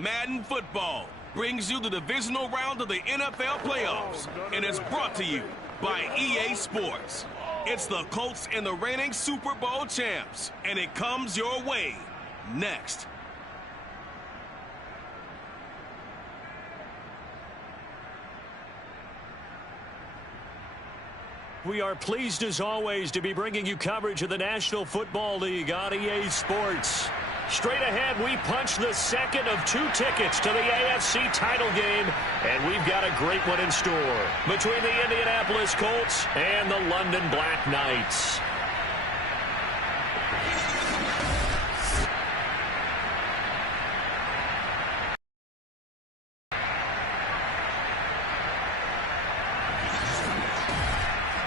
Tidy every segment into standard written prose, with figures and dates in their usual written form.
Madden Football brings you the divisional round of the NFL playoffs, and it's brought to you by EA Sports. It's the Colts and the reigning Super Bowl champs, and it comes your way next. We are pleased as always to be bringing you coverage of the National Football League on EA Sports. Straight ahead, we punch the second of 2 tickets to the AFC title game, and we've got a great one in store between the Indianapolis Colts and the London Black Knights.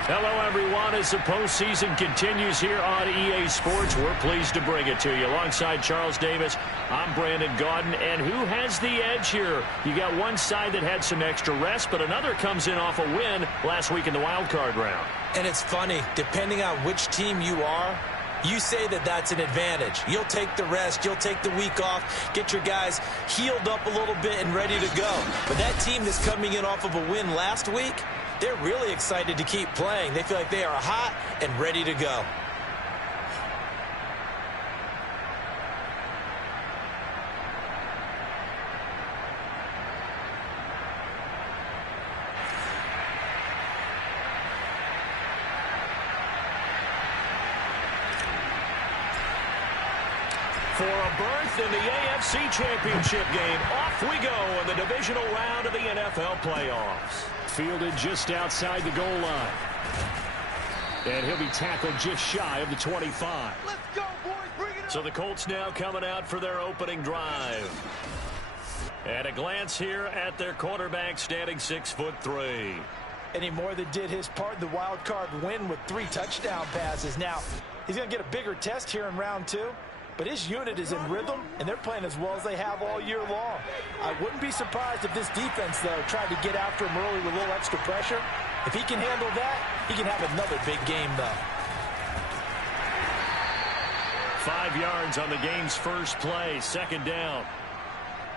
Hello, everyone. As the postseason continues here on EA Sports, we're pleased to bring it to you. Alongside Charles Davis, I'm Brandon Gaudin. And who has the edge here? You got one side that had some extra rest, but another comes in off a win last week in the wild card round. And it's funny, depending on which team you are, you say that that's an advantage. You'll take the rest. You'll take the week off. Get your guys healed up a little bit and ready to go. But that team that's coming in off of a win last week, they're really excited to keep playing. They feel like they are hot and ready to go. For a berth in the AFC Championship game, off we go in the divisional round of the NFL playoffs. Fielded just outside the goal line. And he'll be tackled just shy of the 25. Let's go, boys. Bring it up. So the Colts now coming out for their opening drive. And a glance here at their quarterback standing 6'3". And he more than did his part in the wild card win with 3 touchdown passes. Now, he's going to get a bigger test here in round 2. But his unit is in rhythm, and they're playing as well as they have all year long. I wouldn't be surprised if this defense, though, tried to get after him early with a little extra pressure. If he can handle that, he can have another big game, though. 5 yards on the game's first play, second down.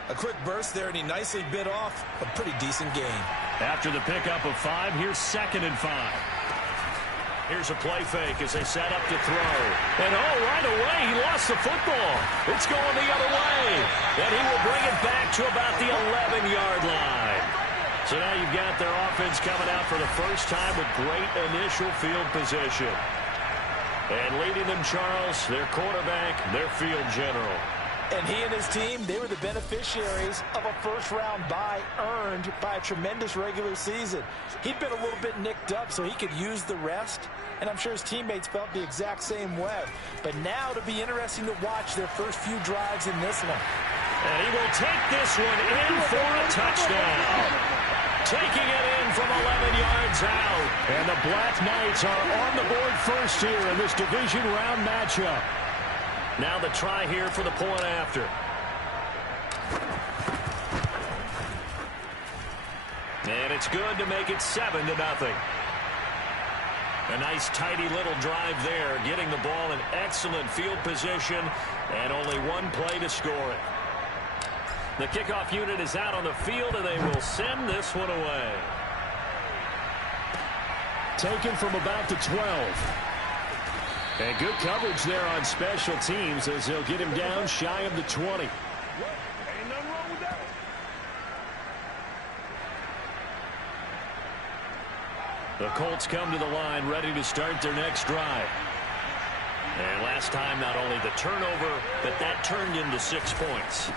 A quick burst there, and he nicely bit off a pretty decent gain. After the pickup of 5, here's 2nd and 5. Here's a play fake as they set up to throw. And, right away, he lost the football. It's going the other way. And he will bring it back to about the 11-yard line. So now you've got their offense coming out for the first time with great initial field position. And leading them, Charles, their quarterback, their field general. And he and his team, they were the beneficiaries of a first-round bye earned by a tremendous regular season. He'd been a little bit nicked up, so he could use the rest. And I'm sure his teammates felt the exact same way. But now it'll be interesting to watch their first few drives in this one. And he will take this one in for a touchdown. Taking it in from 11 yards out. And the Black Knights are on the board first here in this division round matchup. Now the try here for the point after. And it's good to make it 7-0. A nice tidy little drive there, getting the ball in excellent field position, and only one play to score it. The kickoff unit is out on the field, and they will send this one away. Taken from about the 12. And good coverage there on special teams as they'll get him down shy of the 20. Ain't nothing wrong with that. The Colts come to the line ready to start their next drive. And last time, not only the turnover, but that turned into 6 points.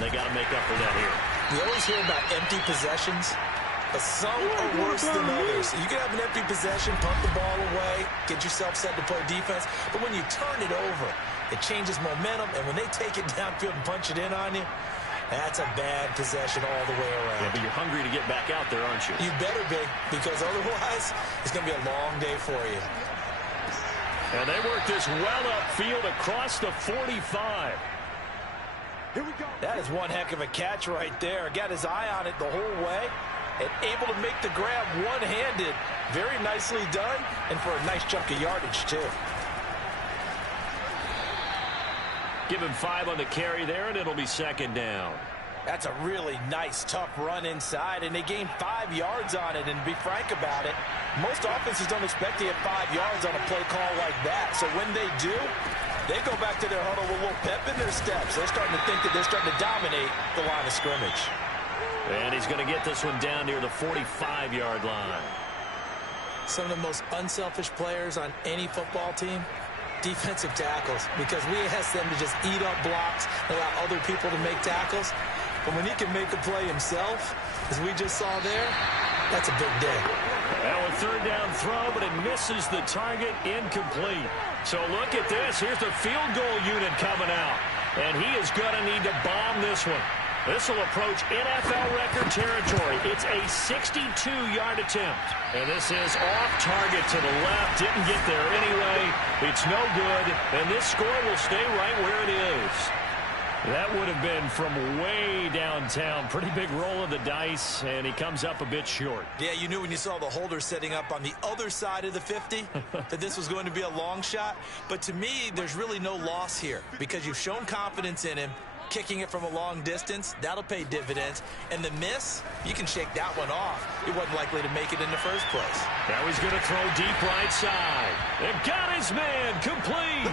They got to make up for that here. We always hear about empty possessions. But some are worse than others. You can have an empty possession, punt the ball away, get yourself set to play defense. But when you turn it over, it changes momentum. And when they take it downfield and punch it in on you, that's a bad possession all the way around. Yeah, but you're hungry to get back out there, aren't you? You better be, because otherwise it's going to be a long day for you. And they work this well upfield across the 45. Here we go. That is one heck of a catch right there. Got his eye on it the whole way. And able to make the grab one-handed. Very nicely done, and for a nice chunk of yardage, too. Give him 5 on the carry there, and it'll be 2nd down. That's a really nice, tough run inside, and they gained 5 yards on it. And to be frank about it, most offenses don't expect to get 5 yards on a play call like that. So when they do, they go back to their huddle with a little pep in their steps. They're starting to think that they're starting to dominate the line of scrimmage. And he's going to get this one down near the 45-yard line. Some of the most unselfish players on any football team, defensive tackles, because we ask them to just eat up blocks and allow other people to make tackles. But when he can make a play himself, as we just saw there, that's a big day. Now a third down throw, but it misses the target, incomplete. So look at this. Here's the field goal unit coming out. And he is going to need to bomb this one. This will approach NFL record territory. It's a 62-yard attempt. And this is off target to the left. Didn't get there anyway. It's no good. And this score will stay right where it is. That would have been from way downtown. Pretty big roll of the dice, and he comes up a bit short. Yeah, you knew when you saw the holder setting up on the other side of the 50 that this was going to be a long shot. But to me, there's really no loss here because you've shown confidence in him. Kicking it from a long distance, that'll pay dividends. And the miss, you can shake that one off. He wasn't likely to make it in the first place. Now he's going to throw deep right side. And got his man complete.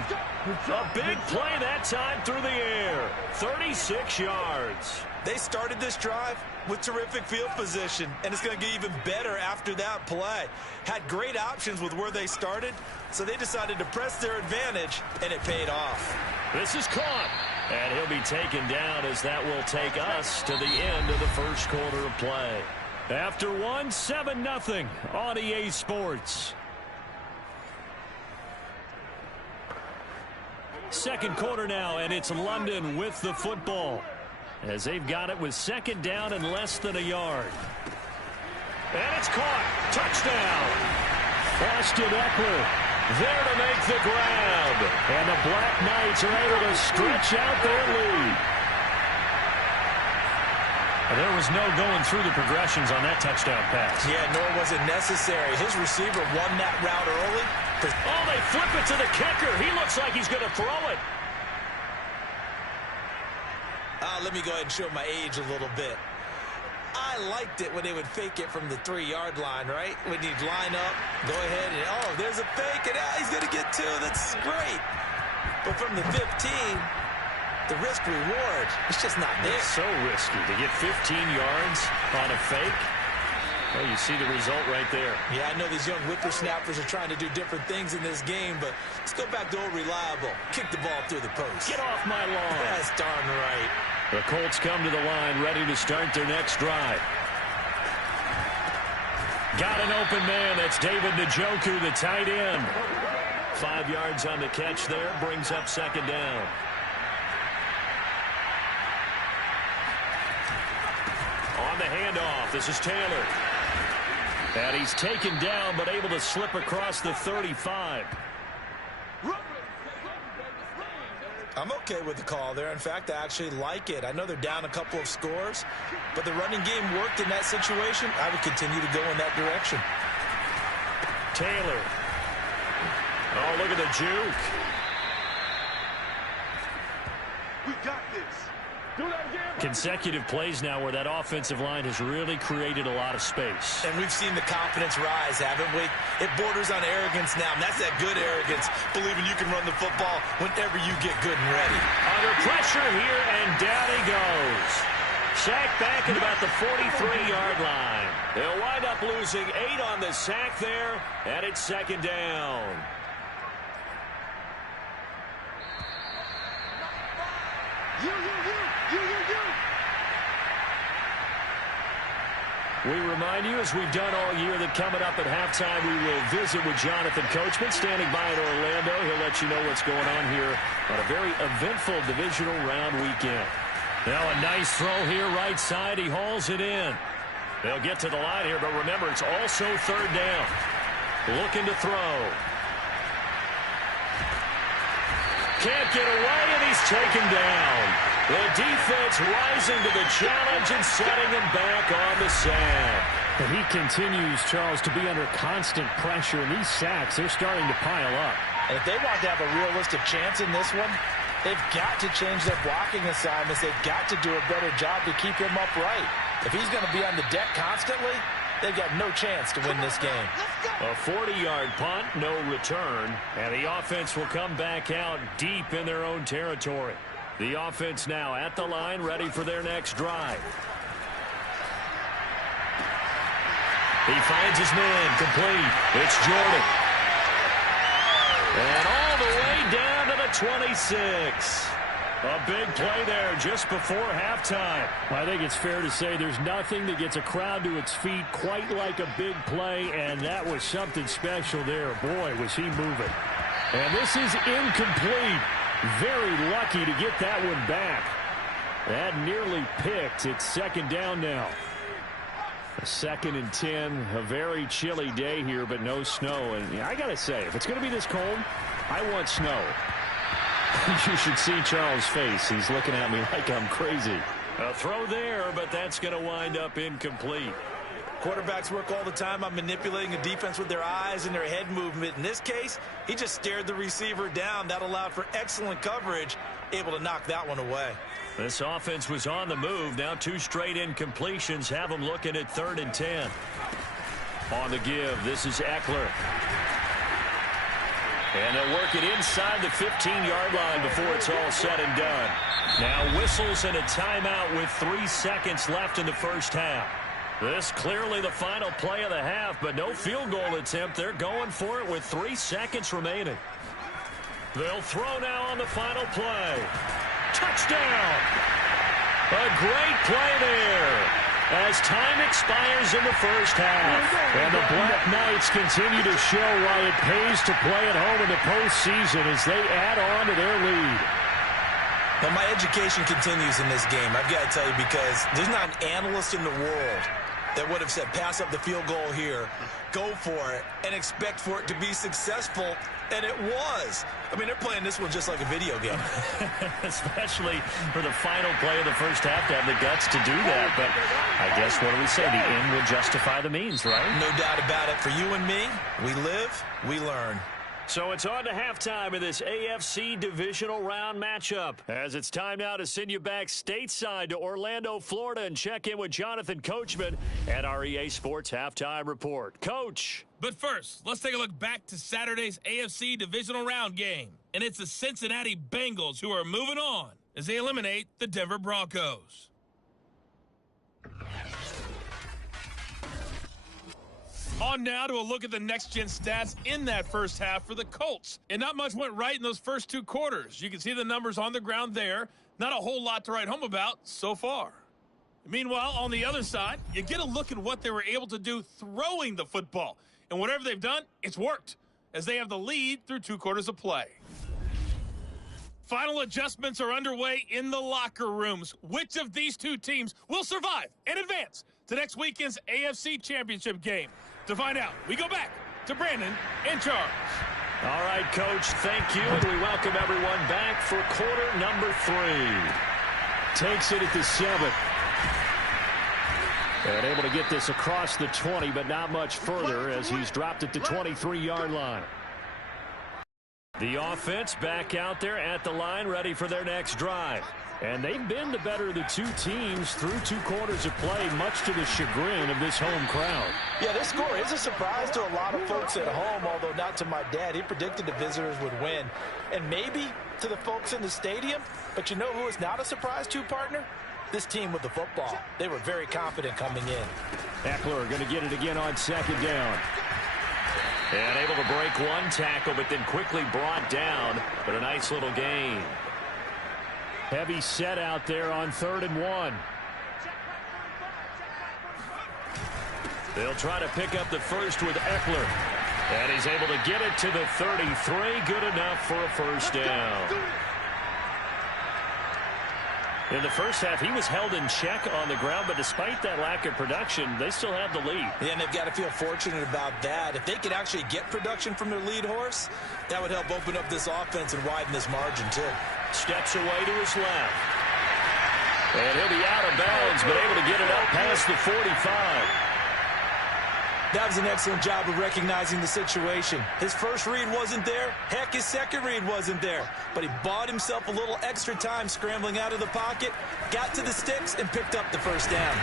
A big play that time through the air. 36 yards. They started this drive with terrific field position, and it's going to get even better after that play. Had great options with where they started, so they decided to press their advantage, and it paid off. This is caught. And he'll be taken down as that will take us to the end of the first quarter of play. After one, 7-0 on EA Sports. Second quarter now, and it's London with the football. As they've got it with second down and less than a yard. And it's caught. Touchdown. Austin Eckler there to make the grab. And the Black Knights are able to stretch out their lead. There was no going through the progressions on that touchdown pass. Yeah, nor was it necessary. His receiver won that route early. Oh, they flip it to the kicker. He looks like he's going to throw it. Let me go ahead and show my age a little bit. I liked it when they would fake it from the 3-yard line, right? When you'd line up, go ahead, and oh, there's a fake, and he's going to get 2. That's great. But from the 15, the risk-reward, it's just not there. It's so risky to get 15 yards on a fake. Well, you see the result right there. Yeah, I know these young whippersnappers are trying to do different things in this game, but let's go back to old reliable. Kick the ball through the post. Get off my lawn. That's darn right. The Colts come to the line ready to start their next drive. Got an open man. That's David Njoku, the tight end. 5 yards on the catch there. Brings up second down. On the handoff, this is Taylor. And he's taken down, but able to slip across the 35. I'm okay with the call there. In fact, I actually like it. I know they're down a couple of scores, but the running game worked in that situation. I would continue to go in that direction. Taylor. Oh, look at the juke. We got this. Do that again. Consecutive plays now where that offensive line has really created a lot of space. And we've seen the confidence rise, haven't we? It borders on arrogance now, and that's that good arrogance, believing you can run the football whenever you get good and ready. Under pressure here, and down he goes. Sacked back at about the 43-yard line. They'll wind up losing 8 on the sack there, and it's second down. We remind you, as we've done all year, that coming up at halftime, we will visit with Jonathan Coachman, standing by in Orlando. He'll let you know what's going on here on a very eventful divisional round weekend. Now a nice throw here right side. He hauls it in. They'll get to the line here, but remember, it's also third down. Looking to throw. Can't get away, and he's taken down. The defense rising to the challenge and setting him back on the sack. And he continues, Charles, to be under constant pressure, and these sacks, they're starting to pile up. And if they want to have a realistic chance in this one, They've got to change their blocking assignments. They've got to do a better job to keep him upright. If he's going to be on the deck constantly, they've got no chance to win this game. A 40-yard punt, no return, and the offense will come back out deep in their own territory. The offense now at the line, ready for their next drive. He finds his man, complete. It's Jordan. And all the way down to the 26. A big play there just before halftime. I think it's fair to say there's nothing that gets a crowd to its feet quite like a big play, and that was something special there. Boy, was he moving. And this is incomplete. Very lucky to get that one back. That nearly picked. It's second down now. A 2nd and 10, a very chilly day here, but no snow. And I got to say, if it's going to be this cold, I want snow. You should see Charles' face. He's looking at me like I'm crazy. A throw there, but that's going to wind up incomplete. Quarterbacks work all the time on manipulating a defense with their eyes and their head movement. In this case, he just stared the receiver down. That allowed for excellent coverage, able to knock that one away. This offense was on the move. Now 2 straight incompletions have them looking at 3rd and 10. On the give, this is Eckler. And they'll work it inside the 15-yard line before it's all said and done. Now whistles and a timeout with 3 seconds left in the first half. This clearly the final play of the half, but no field goal attempt. They're going for it with 3 seconds remaining. They'll throw now on the final play. Touchdown! A great play there as time expires in the first half. And the Black Knights continue to show why it pays to play at home in the postseason as they add on to their lead. Well, my education continues in this game, I've got to tell you, because there's not an analyst in the world that would have said pass up the field goal here, go for it, and expect for it to be successful, and it was. I mean, they're playing this one just like a video game. Especially for the final play of the first half to have the guts to do that. But I guess, what do we say? The end will justify the means, right? No doubt about it. For you and me, we live, we learn. So it's on to halftime of this AFC Divisional Round matchup. As it's time now to send you back stateside to Orlando, Florida, and check in with Jonathan Coachman at our EA Sports Halftime Report. Coach. But first, let's take a look back to Saturday's AFC Divisional Round game. And it's the Cincinnati Bengals who are moving on as they eliminate the Denver Broncos. On now to a look at the next-gen stats in that first half for the Colts. And not much went right in those first 2 quarters. You can see the numbers on the ground there. Not a whole lot to write home about so far. Meanwhile, on the other side, you get a look at what they were able to do throwing the football. And whatever they've done, it's worked, as they have the lead through 2 quarters of play. Final adjustments are underway in the locker rooms. Which of these 2 teams will survive and advance to next weekend's AFC Championship game? To find out, we go back to Brandon and Charles. All right, Coach, thank you. And we welcome everyone back for quarter number 3. Takes it at the 7. And able to get this across the 20, but not much further as he's dropped at the 23-yard line. The offense back out there at the line, ready for their next drive. And they've been the better of the 2 teams through 2 quarters of play, much to the chagrin of this home crowd. Yeah, this score is a surprise to a lot of folks at home, although not to my dad. He predicted the visitors would win. And maybe to the folks in the stadium, but you know who is not a surprise to, partner? This team with the football. They were very confident coming in. Eckler going to get it again on 2nd down. And able to break 1 tackle, but then quickly brought down. But a nice little gain. Heavy set out there on 3rd and 1. They'll try to pick up the first with Eckler. And he's able to get it to the 33. Good enough for a first down. In the first half, he was held in check on the ground, but despite that lack of production, they still have the lead. Yeah, and they've got to feel fortunate about that. If they could actually get production from their lead horse, that would help open up this offense and widen this margin, too. Steps away to his left. And he'll be out of bounds, but able to get it up past the 45. That was an excellent job of recognizing the situation. His first read wasn't there. Heck, his second read wasn't there. But he bought himself a little extra time scrambling out of the pocket, got to the sticks, and picked up the first down.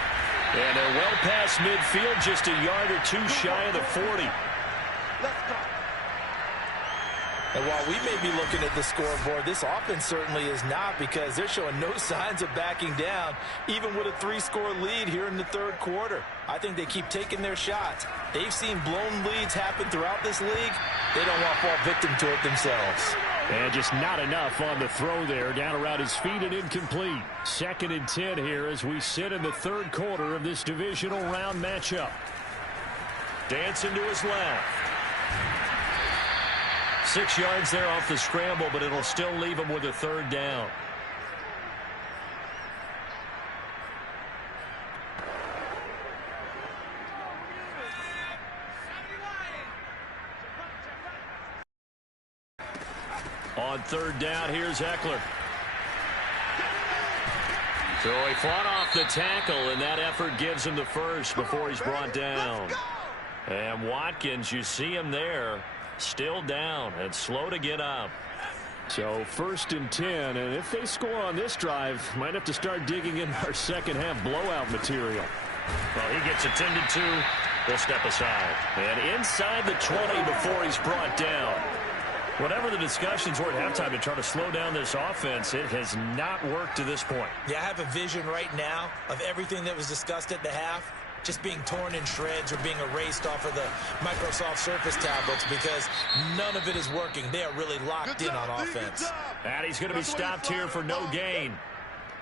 And they're well past midfield, just a yard or two shy of the 40. Let's go. And while we may be looking at the scoreboard, this offense certainly is not, because they're showing no signs of backing down, even with a 3-score lead here in the third quarter. I think they keep taking their shots. They've seen blown leads happen throughout this league. They don't want to fall victim to it themselves. And just not enough on the throw there. Down around his feet and incomplete. 2nd and 10 here as we sit in the third quarter of this divisional round matchup. Dancing to his left. 6 yards there off the scramble, but it'll still leave him with a third down. On third down, here's Eckler. So he fought off the tackle, and that effort gives him the first before he's brought down. And Watkins, you see him there, still down and slow to get up. So 1st and 10, and if they score on this drive, might have to start digging in our second half blowout material. Well, he gets attended to. They'll step aside. And inside the 20 before he's brought down. Whatever the discussions were at halftime to try to slow down this offense, it has not worked to this point. Yeah, I have a vision right now of everything that was discussed at the half just being torn in shreds or being erased off of the Microsoft Surface tablets, because none of it is working. They are really locked in on offense. And he's going to be stopped here for no gain.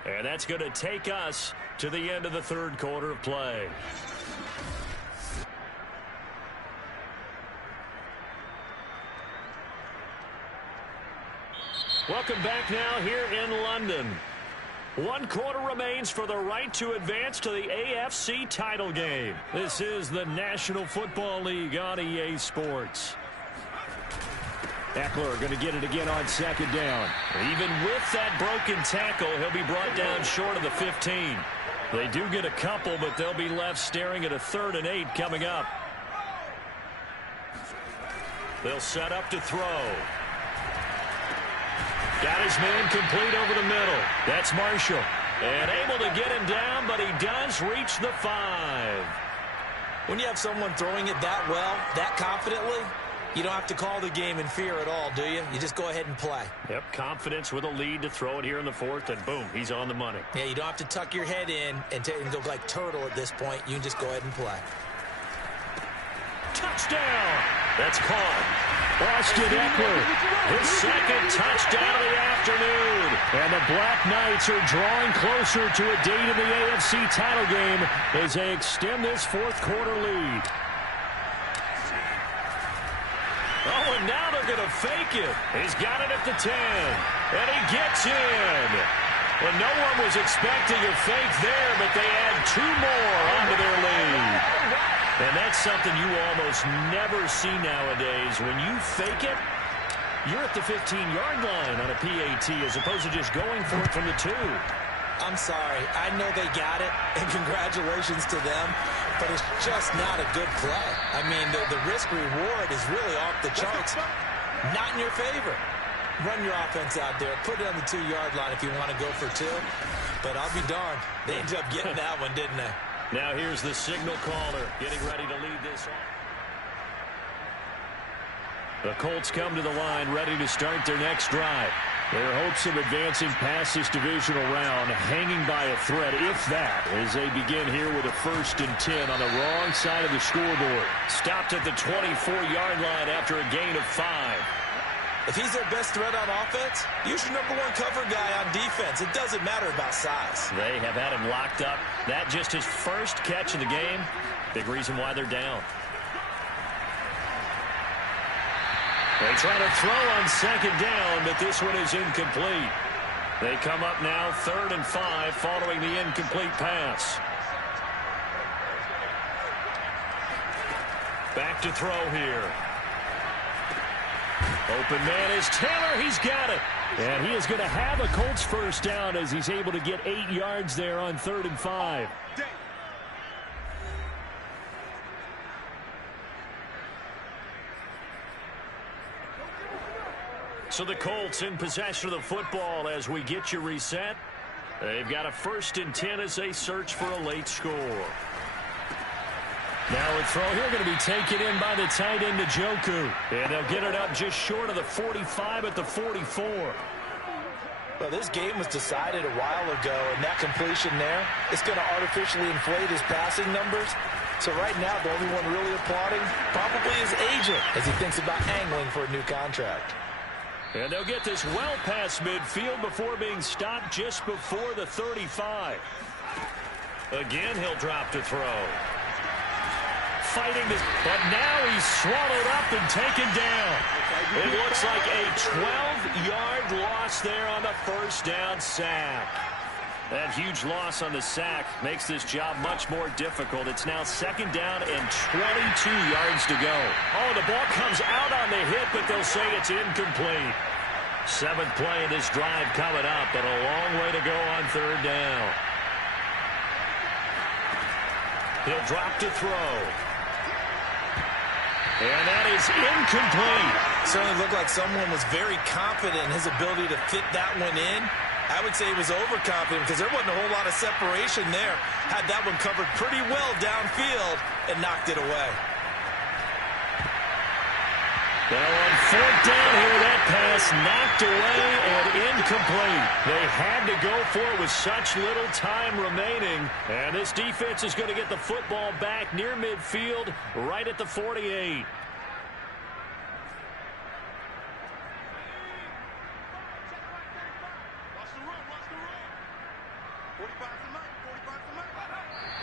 And that's going to take us to the end of the third quarter of play. Welcome back now here in London. 1 quarter remains for the right to advance to the AFC title game. This is the National Football League on EA Sports. Eckler going to get it again on 2nd down. Even with that broken tackle, he'll be brought down short of the 15. They do get a couple, but they'll be left staring at a 3rd and 8 coming up. They'll set up to throw. Got his man complete over the middle. That's Marshall. And able to get him down, but he does reach the 5. When you have someone throwing it that well, that confidently, you don't have to call the game in fear at all, do you? You just go ahead and play. Yep, confidence with a lead to throw it here in the 4th, and boom, he's on the money. Yeah, you don't have to tuck your head in and go like turtle at this point. You can just go ahead and play. Touchdown! That's caught. Austin Eckler, his 2nd touchdown of the afternoon. And the Black Knights are drawing closer to a date in the AFC title game as they extend this 4th quarter lead. Oh, and now they're going to fake it. He's got it at the 10, and he gets in. Well, no one was expecting a fake there, but they add 2 more onto their lead. And that's something you almost never see nowadays. When you fake it, you're at the 15-yard line on a PAT as opposed to just going for it from the 2. I'm sorry. I know they got it, and congratulations to them, but it's just not a good play. I mean, the risk-reward is really off the charts. Not in your favor. Run your offense out there. Put it on the 2-yard line if you want to go for 2. But I'll be darned. They ended up getting that one, didn't they? Now here's the signal caller getting ready to lead this off. The Colts come to the line ready to start their next drive. Their hopes of advancing past this divisional round hanging by a thread, if that, as they begin here with a 1st and 10 on the wrong side of the scoreboard. Stopped at the 24-yard line after a gain of 5. If he's their best threat on offense, use your #1 cover guy on defense. It doesn't matter about size. They have had him locked up. That just his first catch of the game. Big reason why they're down. They try to throw on 2nd down, but this one is incomplete. They come up now 3rd and 5 following the incomplete pass. Back to throw here. Open man is Taylor. He's got it. And he is going to have a Colts 1st down as he's able to get 8 yards there on 3rd and 5. So the Colts in possession of the football as we get you reset. They've got a 1st and 10 as they search for a late score. Now a throw here going to be taken in by the tight end Njoku. And they'll get it up just short of the 45 at the 44. Well, this game was decided a while ago, and that completion there, it's going to artificially inflate his passing numbers. So right now, the only one really applauding probably his agent as he thinks about angling for a new contract. And they'll get this well past midfield before being stopped just before the 35. Again, he'll drop to throw. Fighting this, but now he's swallowed up and taken down. It looks like a 12-yard loss there on the 1st down sack. That huge loss on the sack makes this job much more difficult. It's now 2nd down and 22 yards to go. Oh, the ball comes out on the hit, but they'll say it's incomplete. 7th play in this drive coming up, but a long way to go on 3rd down. He'll drop to throw. And that is incomplete. Certainly looked like someone was very confident in his ability to fit that one in. I would say he was overconfident because there wasn't a whole lot of separation there. Had that one covered pretty well downfield and knocked it away. Now on 4th down here, that pass knocked away and incomplete. They had to go for it with such little time remaining. And this defense is going to get the football back near midfield, right at the 48.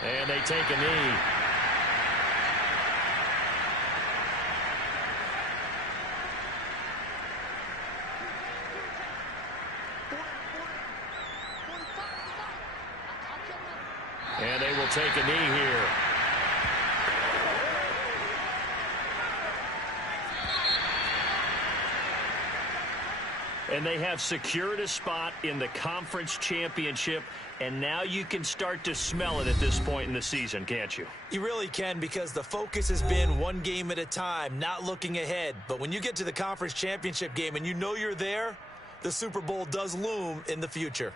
And they take a knee. And they will take a knee here. And they have secured a spot in the conference championship, and now you can start to smell it at this point in the season, can't you? You really can, because the focus has been one game at a time, not looking ahead. But when you get to the conference championship game and you know you're there, the Super Bowl does loom in the future.